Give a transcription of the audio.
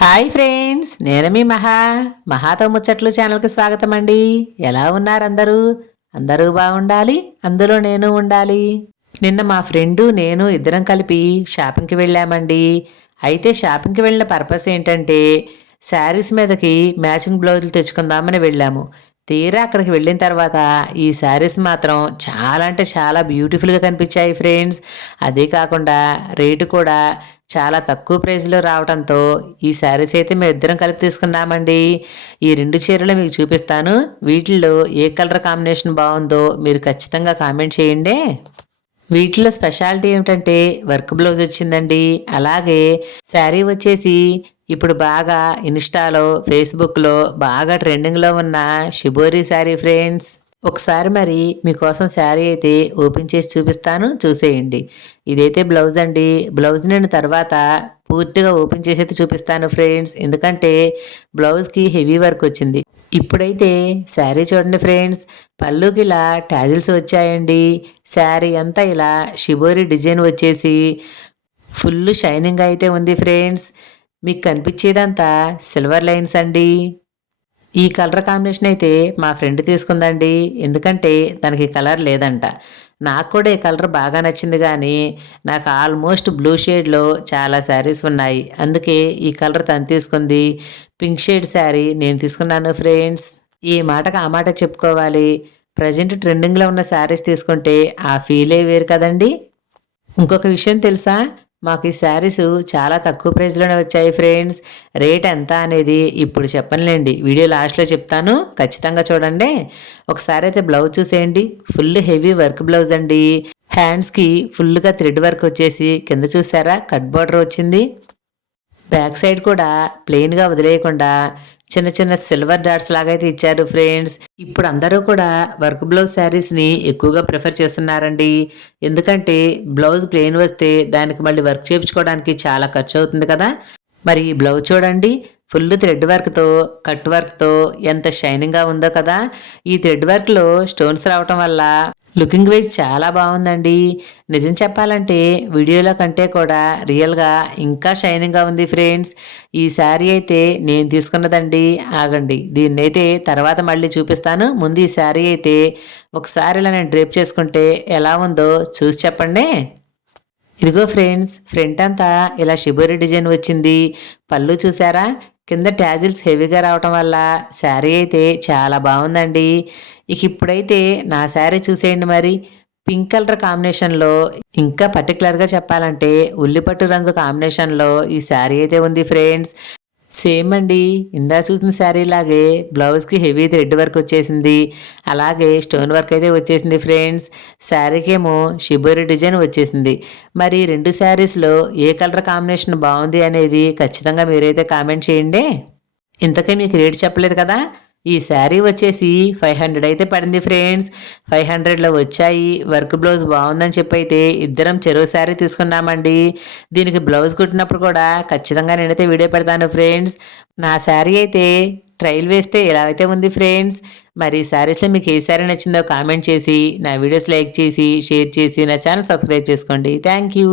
Hi friends నేను మీ మహా. మహాతో ముచ్చట్లు ఛానల్కి స్వాగతం అండి. ఎలా ఉన్నారు అందరూ? అందరూ బాగుండాలి? అందులో నేను ఉండాలి. నిన్న మా ఫ్రెండు నేను ఇద్దరం కలిపి షాపింగ్కి వెళ్ళామండి. అయితే షాపింగ్కి వెళ్ళిన పర్పస్ ఏంటంటే శారీస్ మీదకి మ్యాచింగ్ బ్లౌజులు తెచ్చుకుందామని వెళ్ళాము. తీరా అక్కడికి వెళ్ళిన తర్వాత ఈ శారీస్ మాత్రం చాలా అంటే చాలా బ్యూటిఫుల్గా కనిపించాయి ఫ్రెండ్స్ అదే కాకుండా రేటు కూడా చాలా తక్కువ ప్రైస్లో రావడంతో ఈ శారీస్ అయితే మేము ఇద్దరం కలిపి తీసుకున్నామండి. ఈ రెండు చీరలు మీకు చూపిస్తాను. వీటిల్లో ఏ కలర్ కాంబినేషన్ బాగుందో మీరు ఖచ్చితంగా కామెంట్ చేయండి. వీటిలో స్పెషాలిటీ ఏమిటంటే వర్క్ బ్లౌజ్ వచ్చిందండి. అలాగే శారీ వచ్చేసి ఇప్పుడు బాగా ఇన్స్టాలో ఫేస్బుక్లో బాగా ట్రెండింగ్లో ఉన్న షిబోరి శారీ ఫ్రెండ్స్ ఒకసారి మరి మీకోసం శారీ అయితే ఓపెన్ చేసి చూపిస్తాను చూసేయండి. ఇదైతే బ్లౌజ్ అండి. బ్లౌజ్ నేను తర్వాత పూర్తిగా ఓపెన్ చేసి అయితే చూపిస్తాను ఫ్రెండ్స్. ఎందుకంటే బ్లౌజ్కి హెవీ వర్క్ వచ్చింది. ఇప్పుడైతే శారీ చూడండి ఫ్రెండ్స్. పళ్ళుకి ఇలా ట్యాజిల్స్ వచ్చాయండి. శారీ అంతా ఇలా షిబోరి డిజైన్ వచ్చేసి ఫుల్ షైనింగ్ అయితే ఉంది ఫ్రెండ్స్. మీకు కనిపించేదంతా సిల్వర్ లైన్స్ అండి. ఈ కలర్ కాంబినేషన్ అయితే మా ఫ్రెండ్ తీసుకుందండి. ఎందుకంటే తనకి కలర్ లేదంట. నాకు కూడా ఈ కలర్ బాగా నచ్చింది కానీ నాకు ఆల్మోస్ట్ బ్లూ షేడ్లో చాలా శారీస్ ఉన్నాయి. అందుకే ఈ కలర్ తను తీసుకుంది. పింక్ షేడ్ శారీ నేను తీసుకున్నాను ఫ్రెండ్స్ ఈ మాటకు ఆ మాట చెప్పుకోవాలి. ప్రజెంట్ ట్రెండింగ్లో ఉన్న శారీస్ తీసుకుంటే ఆ ఫీలే వేరు కదండి. ఇంకొక విషయం తెలుసా? మాకు ఈ శారీస్ చాలా తక్కువ ప్రైస్లోనే వచ్చాయి ఫ్రెండ్స్. రేట్ ఎంత అనేది ఇప్పుడు చెప్పనులేండి. వీడియో లాస్ట్లో చెప్తాను. ఖచ్చితంగా చూడండి. ఒకసారి అయితే బ్లౌజ్ చూసేయండి. ఫుల్ హెవీ వర్క్ బ్లౌజ్ అండి. హ్యాండ్స్కి ఫుల్గా థ్రెడ్ వర్క్ వచ్చేసి కింద చూసారా? కట్ బార్డర్ వచ్చింది. బ్యాక్ సైడ్ కూడా ప్లెయిన్గా వదిలేయకుండా చిన్న చిన్న సిల్వర్ డాట్స్ లాగా అయితే ఇచ్చారు ఫ్రెండ్స్ ఇప్పుడు అందరూ కూడా వర్క్ బ్లౌజ్ శారీస్ని ఎక్కువగా ప్రిఫర్ చేస్తున్నారండి. ఎందుకంటే బ్లౌజ్ ప్లెయిన్ వస్తే దానికి మళ్ళీ వర్క్ చేయించుకోవడానికి చాలా ఖర్చు అవుతుంది కదా. మరి ఈ బ్లౌజ్ చూడండి ఫుల్ థ్రెడ్ వర్క్తో కట్ వర్క్తో ఎంత షైనింగ్గా ఉందో కదా. ఈ థ్రెడ్ వర్క్లో స్టోన్స్ రావటం వల్ల లుకింగ్ వైజ్ చాలా బాగుందండి. నిజం చెప్పాలంటే వీడియోలో కంటే కూడా రియల్గా ఇంకా షైనింగ్గా ఉంది ఫ్రెండ్స్. ఈ శారీ అయితే నేను తీసుకున్నదండి. ఆగండి దీన్ని అయితే తర్వాత మళ్ళీ చూపిస్తాను. ముందు ఈ శారీ అయితే ఒకసారి ఇలా నేను డ్రేప్ చేసుకుంటే ఎలా ఉందో చూసి చెప్పండి. ఇదిగో ఫ్రెండ్స్ ఫ్రంట్ అంతా ఇలా షిబోరి డిజైన్ వచ్చింది. పళ్ళు చూసారా? కింద ట్యాజిల్స్ హెవీగా రావటం వల్ల శారీ అయితే చాలా బాగుందండి. ఇక ఇప్పుడైతే నా శారీ చూసేయండి మరి. పింక్ కలర్ కాంబినేషన్లో ఇంకా పర్టికులర్గా చెప్పాలంటే ఉల్లిపట్టు రంగు కాంబినేషన్లో ఈ శారీ అయితే ఉంది ఫ్రెండ్స్. సేమ్ అండి. ఇందా చూసిన శారీ లాగే బ్లౌజ్కి హెవీ థ్రెడ్ వర్క్ వచ్చేసింది. అలాగే స్టోన్ వర్క్ అయితే వచ్చేసింది ఫ్రెండ్స్ శారీకేమో షిబోరి డిజైన్ వచ్చేసింది. మరి రెండు శారీస్లో ఏ కలర్ కాంబినేషన్ బాగుంది అనేది ఖచ్చితంగా మీరైతే కామెంట్ చేయండి. ఇంతకే మీకు రేట్ చెప్పలేదు కదా? ఈ శారీ వచ్చేసి ఫైవ్ హండ్రెడ్ అయితే పడింది ఫ్రెండ్స్. ఫైవ్ హండ్రెడ్లో వచ్చాయి. వర్క్ బ్లౌజ్ బాగుందని చెప్పి అయితే ఇద్దరం చెరువు శారీ తీసుకున్నామండి. దీనికి బ్లౌజ్ కుట్టినప్పుడు కూడా ఖచ్చితంగా నేనైతే వీడియో పెడతాను ఫ్రెండ్స్. నా శారీ అయితే ట్రైల్ వేస్తే ఎలా అయితే ఉంది ఫ్రెండ్స్. మరి శారీస్లో మీకు ఏ శారీ నచ్చిందో కామెంట్ చేసి నా వీడియోస్ లైక్ చేసి షేర్ చేసి నా ఛానల్ సబ్స్క్రైబ్ చేసుకోండి. Thank you.